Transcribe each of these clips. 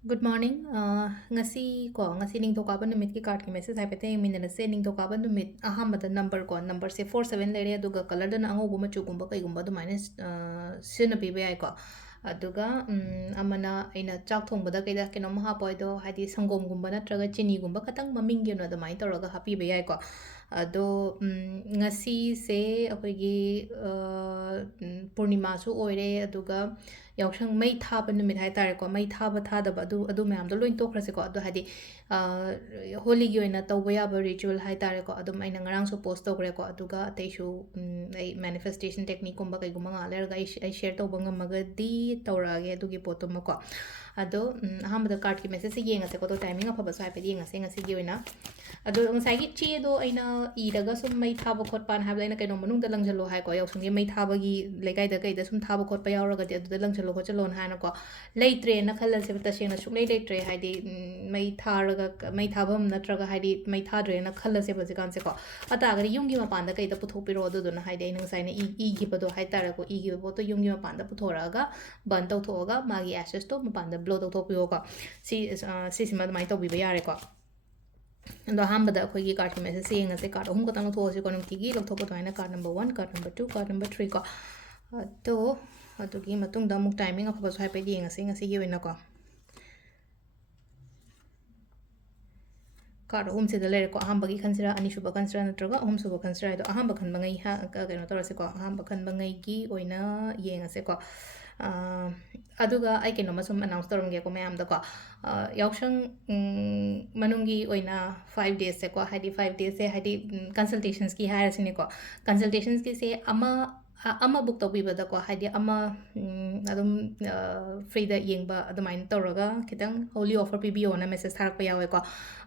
Good morning. Ngasi ko ngasi ningthokaba numit ki card ki message haipete minute se ningthokaba numit ahambada number ko number se 47 lere aduga color dana angobu machu gumba kai gumba du minus sina pibe ai ko aduga amana aina chak thongbada kaida kenom ha poido hadi sangom gumba natraga chini gumba katang maming gi no da mai toraga happy be ai ko ado ngasi se akoigi purnima su oire aduga yausang mai thaba numit hai tare ko mai thaba thadaba adu mayam do loin tokhrase ko adu hadi holy gi oina tawba yaba ritual hai tare ko adum aina ngarang so post tokre ko aduga ateishu ai manifestation technique kumba kai gumanga lerga ai share tawba ngamaga di tawrage adugi potom ko ado ahamada card ki message yenga se ko to timing afa baso hai pe yenga se ngasi gi oina ado ngasai gi chi do aina iraga sum mai thaba khot pan habla aina kaino manung da langjalo hai ko yausung gi mai thaba gi legai da kai da sum thaba khot pa yauraga de adu da langjalo ko chalon hana ko leitre na khalal se ta sena suk leitre haidi mai tharaga mai thabam natraga haidi mai thadre na khalal se baje kan se ko ata gari yungi ma panda kai da puthok piro adu na haidi nang sai na i gi bado hai tara ko i gi bo to yungi ma panda puthoraga ban tau thoga magi access to ma panda blow tau thok piro ko si sima mai tau bi ba yare ko ando hambada akhoi card ki message yenga se card hum ko tang tho si ko num tigi lok thok ko na card number 1 card number 2 card number 3 ko to adugi matung da muk timing afa ba so hai pe yenga se ngasi gi wena ko card hum se da lere ko ahamba gi khansira ani shuba khansira natraga hum suba khansira do ahamba khan bangai ha ka no tora se ko ahamba khan bangai gi oina yenga se ko aduga ai keno masum announce torom ge ko mayam da ko yausang manungi oina 5 days se ko hadi 5 days se hadi consultations ki hire sine ko consultations ki se ama book tawbibada ko hadi ama adum free da yengba adumain tawraga kitang holy offer pibiyo na message tharak pa yawe ko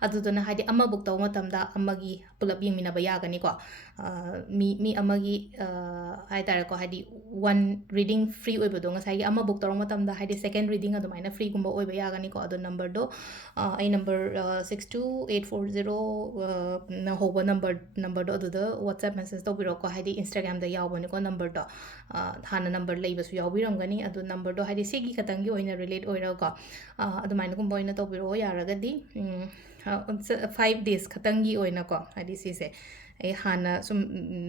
aduduna hadi ama book taw matamda amagi pulap yengmina ba yagani ko mi amagi hai tare ko hadi one reading free oibado ngasai gi ama book tawrang matamda hadi second reading adumaina free gumba oiba yagani ko adu number do ai number 62840 na hoba number do adu whatsapp message tawbiro ko hadi instagram da yawbani ko number do hana number leibasu yawbiramgani adu number do hadi sigi katangi oina relate oiraga adumaina gumba oina tawbiro yaragadi 5 days katangi oina ko hadi sise ai hana sum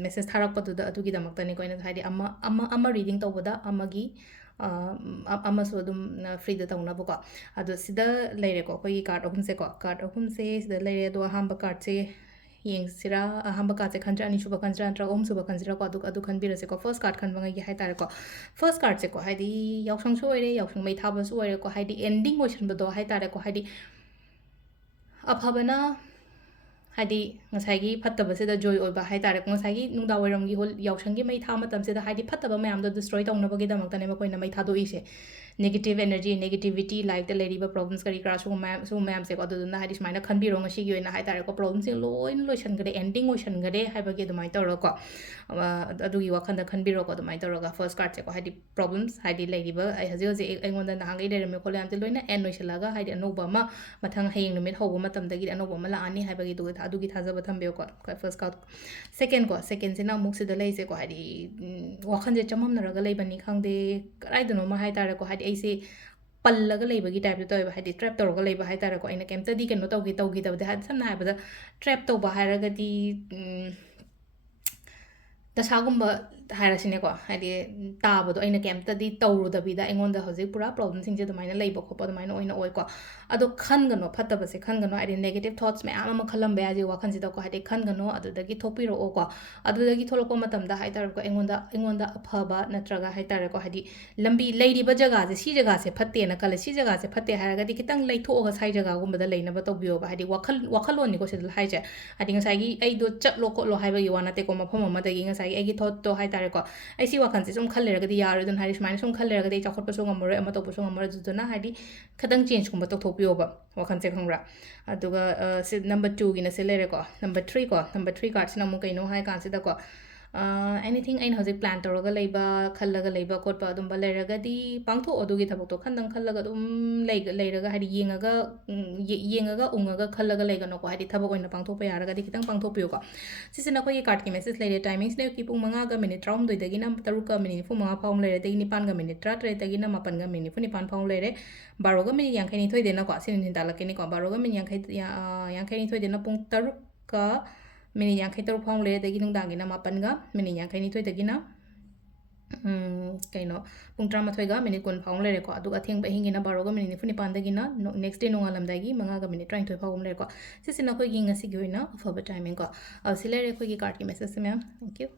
message tharakpadu da adugi damaktani ko ina hadi ama reading tawbada amagi amasu adum free da tawna ko adu sida leire ko koi card ahum se ko card ahum se sida leire do hamba card se yengsira ahamba card se khantra ani shuba khantra antra om suba khanjira ko adu khanbira se ko first card khan bangai gi hai tare ko first card se ko haidi yausang su oire yausang mai thaba su oire ko haidi ending ocean bado hai tare ko haidi afabana hadi ngasai fattabasida joy oiba hai tare ko ngasai nungda wairam gi hol yausang gi mai tha matam se da hadi fattaba mayam do destroy tawna bagi damak tane ma koina mai tha do ise negative energy negativity life the lady problems kari kra so ma'am se ko do na hadi smaina khan biro ngasi gi oina hai tare ko problems sing loin loisan gade ending oisan gade hai bagi do mai tawra ko adu gi wakhan da khan biro ko do mai tawra ga first card se ko hadi problems hadi lady ba ai haji haji engon da na hangai dere me ko lam te loina en oisala ga hadi anoba ma mathang hayeng numit hobo matam da gi anoba ma la ani hai bagi do adu gi thaja ba thambe ko first card second se na muk se da lai se ko hadi wakhan je chamam na raga lai bani khangde karai do no ma hai tare ko hadi aise pallaga leibagi type to hadi trap tawraga leiba hai tare ko aina kemta di keno tawgi tabde had samna haibada trap tawba hairaga di ꯗꯁꯥꯒꯨꯝꯕ ꯍꯥꯏꯔꯁꯤꯅꯦꯀꯣ ꯍꯥꯏꯗꯤ ꯇꯥꯕꯗꯣ ꯑꯩꯅ ꯀꯩꯝꯇꯗꯤ ꯇꯧꯔꯨꯗꯕꯤꯗ ꯑꯩꯉꯣꯟꯗ ꯍꯧꯖꯤꯛ ꯄꯨꯔꯥ ꯄ꯭ꯔꯣꯕ꯭ꯂꯦꯝꯁꯤꯡꯁꯦ ꯑꯗꯨꯃꯥꯏꯅ ꯂꯩꯕ ꯈꯣꯠꯄ ꯑꯗꯨꯃꯥꯏꯅ ꯑꯣꯏꯅ ꯑꯣꯏꯀꯣ ꯑꯗꯣ ꯈꯟꯒꯅꯣ ꯐꯠꯇꯕꯁꯦ ꯈꯟꯒꯅꯣ ꯍꯥꯏꯗꯤ ꯅꯦꯒꯦꯇꯤቭ ꯊꯣꯠꯁ ꯃꯌꯥꯝ ꯑꯃ ꯈꯜꯂꯝꯕ ꯌꯥꯏ ꯍꯧꯖꯤꯛ ꯋꯥꯈꯜꯁꯤꯗꯀꯣ ꯍꯥꯏꯗꯤ ꯈꯟꯒꯅꯣ ꯑꯗꯨꯗꯒꯤ ꯊꯣꯛꯄꯤꯔꯛꯑꯣꯀꯣ ꯑꯗꯨꯗꯒꯤ ꯊꯣꯛꯂꯛꯄ ꯃꯇꯝꯗ ꯍꯥꯏ ꯇꯥꯔꯦꯀꯣ ꯑꯩꯉꯣꯟꯗ ꯑꯐꯕ ꯅꯠꯇ꯭ꯔꯒ ꯍꯥꯏ ꯇꯥꯔꯦꯀꯣ ꯍꯥꯏꯗꯤ ꯂꯝꯕꯤ ꯂꯩꯔꯤꯕ ꯖꯒꯥꯁꯦ ꯁꯤ ꯖꯒꯥꯁꯦ ꯐꯠꯇꯦꯅ ꯈꯜꯂꯦ ꯁꯤ ꯖꯒꯥꯁꯦ ꯐꯠꯇꯦ ꯍꯥꯏꯔꯒꯗꯤ ꯈꯤꯇꯪ ꯂꯩꯊꯣꯛꯑꯒ ꯁꯥꯏ ꯖꯒꯥꯒꯨꯝꯕꯗ ꯂꯩꯅꯕ ꯇꯧꯕꯤꯌꯣꯕ ꯍꯥꯏꯗꯤ ꯋꯥꯈꯜꯂꯣꯟꯅꯤꯀꯣ ꯁꯤꯗ ꯍꯥꯏꯁꯦ ꯍꯥꯏꯗꯤ ꯉꯁꯥꯏꯒꯤ ꯑꯩꯗꯣ ꯆꯠꯂꯣ ꯈꯣꯠꯂꯣ ꯍꯥꯏꯕꯒꯤ ꯋꯥ ꯅꯠꯇꯦꯀꯣ ꯃꯐꯝ ꯑꯃꯗꯒꯤ ꯉꯁꯥꯏꯒꯤ ꯑꯩꯒꯤ ꯊꯣꯠꯇꯣ ꯍꯥꯏ ꯇꯥꯔꯦꯀꯣ ꯑꯩ ꯁꯤ ꯋꯥꯈꯜꯁꯦ ꯁꯨꯝ ꯈꯜꯂꯩꯔꯒꯗꯤ ꯌꯥꯔꯣꯏꯗꯅ ꯍꯥꯏꯗꯤ ꯁꯨꯃꯥꯏꯅ ꯁꯨꯝ ꯈꯜꯂꯩꯔꯒꯗꯤ ꯑꯩ ꯆꯥꯎꯈꯠꯄꯁꯨ ꯉꯝꯃꯔꯣꯏ ꯑꯃ ꯇꯧꯕꯁꯨ ꯉꯝꯃꯔꯣꯏ ꯑꯗꯨꯗꯨꯅ ꯍꯥꯏꯗꯤ ꯈꯤꯇꯪ ꯆꯦꯟꯖꯀꯨꯝꯕ ꯇꯧꯊꯣꯛꯄꯤꯌꯣꯕ ꯋꯥꯈꯜꯁꯦ ꯈꯪꯕ꯭ꯔꯥ ꯑꯗꯨꯒ ꯁꯤ ꯅꯝꯕꯔ 2ꯒꯤꯅ ꯁꯤ ꯂꯩꯔꯦꯀꯣ ꯅꯝꯕꯔ 3 ꯀꯣ ꯅꯝꯕꯔ 3 ꯀꯥꯔꯠꯁꯤꯅ ꯑꯃꯨꯛ ꯀꯩꯅꯣ ꯍꯥꯏ ꯀꯥꯟꯁꯤꯗꯀꯣ anything ꯑꯩꯅ ꯍꯧꯖꯤꯛ ꯄ꯭ꯂꯥꯟ ꯇꯧꯔꯒ ꯂꯩꯕ ꯈꯜꯂꯒ ꯂꯩꯕ ꯈꯣꯠꯄ ꯑꯗꯨꯝꯕ ꯂꯩꯔꯒꯗꯤ ꯄꯥꯡꯊꯣꯛꯑꯣ ꯑꯗꯨꯒꯤ ꯊꯕꯛꯇꯣ ꯈꯟꯗꯪ ꯈꯜꯂꯒ ꯑꯗꯨꯝ ꯂꯩꯔꯒ ꯍꯥꯏꯗꯤ ꯌꯦꯡꯉꯒ ꯎꯪꯉꯒ ꯈꯜꯂꯒ ꯂꯩꯒꯅꯣꯀꯣ ꯍꯥꯏꯗꯤ ꯊꯕꯛ ꯑꯣꯏꯅ ꯄꯥꯡꯊꯣꯛꯄ ꯌꯥꯔꯒꯗꯤ ꯈꯤꯇꯪ ꯄꯥꯡꯊꯣꯛꯄꯤꯌꯨꯀꯣ ꯁꯤꯁꯤꯅ ꯑꯩꯈꯣꯏꯒꯤ ꯀꯥꯔꯠꯀꯤ ꯃꯦꯁꯦꯖ ꯂꯩꯔꯦ ꯇꯥꯏꯃꯤꯡꯁꯤꯅ ꯑꯌꯨꯛꯀꯤ ꯄꯨꯡ 5ꯒ ꯃꯤꯅꯤꯠ 12ꯗꯒꯤꯅ 3ꯒ ꯃꯤꯅꯤꯠ 95 ꯐꯥꯎ ꯂꯩꯔꯦ ꯑꯗꯒꯤ 9ꯒ ꯃꯤꯅꯤꯠ 13ꯗꯒꯤꯅ 8ꯒ ꯃꯤꯅꯤꯠ 94 ꯐꯥꯎ ꯂꯩꯔꯦ 12ꯒ ꯃꯤꯅꯤꯠ 52ꯗꯩꯅꯀꯣ ꯁꯤ ꯅꯨꯡꯊꯤꯟ ꯇꯥꯜꯂꯛꯀꯅꯤꯀꯣ 12ꯒ ꯃꯤꯅꯤꯠ 52ꯗꯩꯅ ꯄꯨꯡ 3ꯒ ꯃꯤꯅꯤꯠ 53 ꯐꯥꯎ ꯂꯩꯔꯦ ꯑꯗꯒꯤ ꯅꯨꯡꯗꯥꯡꯒꯤꯅ 8ꯒ ꯃꯤꯅꯤꯠ 52ꯗꯒꯤꯅ ꯀꯩꯅꯣ ꯄꯨꯡ 11ꯒ ꯃꯤꯅꯤꯠ 20 ꯐꯥꯎ ꯂꯩꯔꯦꯀꯣ ꯑꯗꯨꯒ ꯑꯊꯦꯡꯕ ꯑꯍꯤꯡꯒꯤꯅ 12ꯒ ꯃꯤꯅꯤꯠ 94ꯗꯒꯤꯅ ꯅꯦꯛꯁ ꯗꯦ ꯅꯣꯡꯉꯥꯜꯂꯝꯗꯥꯏꯒꯤ 5ꯒ ꯃꯤꯅꯤꯠ 23 ꯐꯥꯎꯕ ꯂꯩꯔꯦꯀꯣ ꯁꯤꯁꯤꯅ ꯑꯩꯈꯣꯏꯒꯤ ꯉꯁꯤꯒꯤ ꯑꯣꯏꯅ ꯑꯐꯕ ꯇꯥꯏꯃꯤꯡ ꯀꯣ ꯁꯤ ꯂꯩꯔꯦ ꯑꯩꯈꯣꯏꯒꯤ ꯀꯥꯔꯠꯀꯤ ꯃꯦꯁꯦꯖꯁꯦ ꯃꯌꯥꯝ ꯊꯦꯡꯛ ꯌꯨ